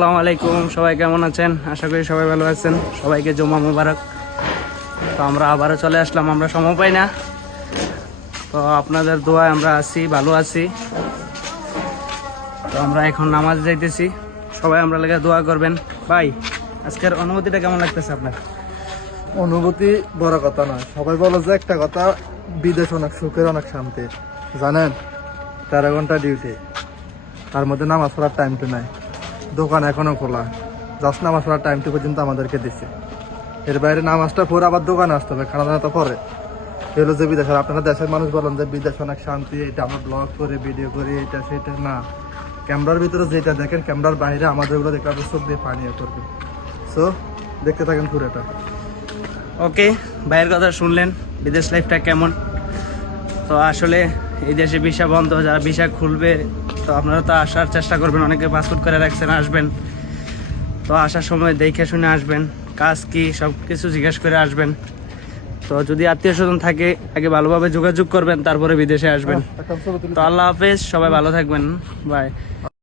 আসসালামু আলাইকুম, সবাই কেমন আছেন? আশা করি সবাই ভালো আছেন। সবাইকে জুমা মুবারক। তো আমরা আবারও চলে আসলাম, আমরা সময় পাই না, তো আপনাদের দোয়ায় আমরা আছি, ভালো আছি। তো আমরা এখন নামাজ যাইতেছি, সবাই আমরা লেগে দোয়া করবেন। ভাই, আজকের অনুভূতিটা কেমন লাগতেছে আপনার? অনুভূতি বড় কথা না, সবাই বলো যে একটা কথা, বিদেশ অনেক সুখের অনেক শান্তির। জানেন, 13 ঘন্টা ডিউটি, তার মধ্যে নামাজ পড়ার টাইমটা নাই। দোকান এখনো খোলা, জাস্ট নামাজ পড়ার টাইমটা পর্যন্ত আমাদেরকে দিচ্ছে। এর বাইরে নামাজটা পরে আবার দোকানে আসতে হবে, খানা দানা তো পরে। এগুলো যে বিদেশ, আর আপনারা দেশের মানুষ বলেন যে বিদেশ অনেক শান্তি, এটা আমরা ব্লগ করে ভিডিও করি, এটা সেটা না। ক্যামেরার ভিতরে যেটা দেখেন, ক্যামেরার বাইরে আমাদের ওগুলো দেখলে আপনার চোখ দিয়ে পানিও করবে। সো দেখতে থাকেন পুরোটা। ওকে, ভাইয়ের কথা শুনলেন, বিদেশ লাইফটা কেমন। তো আসলে এই দেশে ভিসা বন্ধ, যারা ভিসা খুলবে তো আপনারা তো আসার চেষ্টা করবেন, অনেকে পাসপোর্ট করে রাখছেন, আসবেন। তো আসার সময় দেখে শুনে আসবেন, কাজ কি সব কিছু জিজ্ঞেস করে আসবেন। তো যদি আত্মীয় স্বজন থাকে আগে ভালোভাবে যোগাযোগ করবেন, তারপরে বিদেশে আসবেন। তো আল্লাহ হাফেজ, সবাই ভালো থাকবেন, বাই।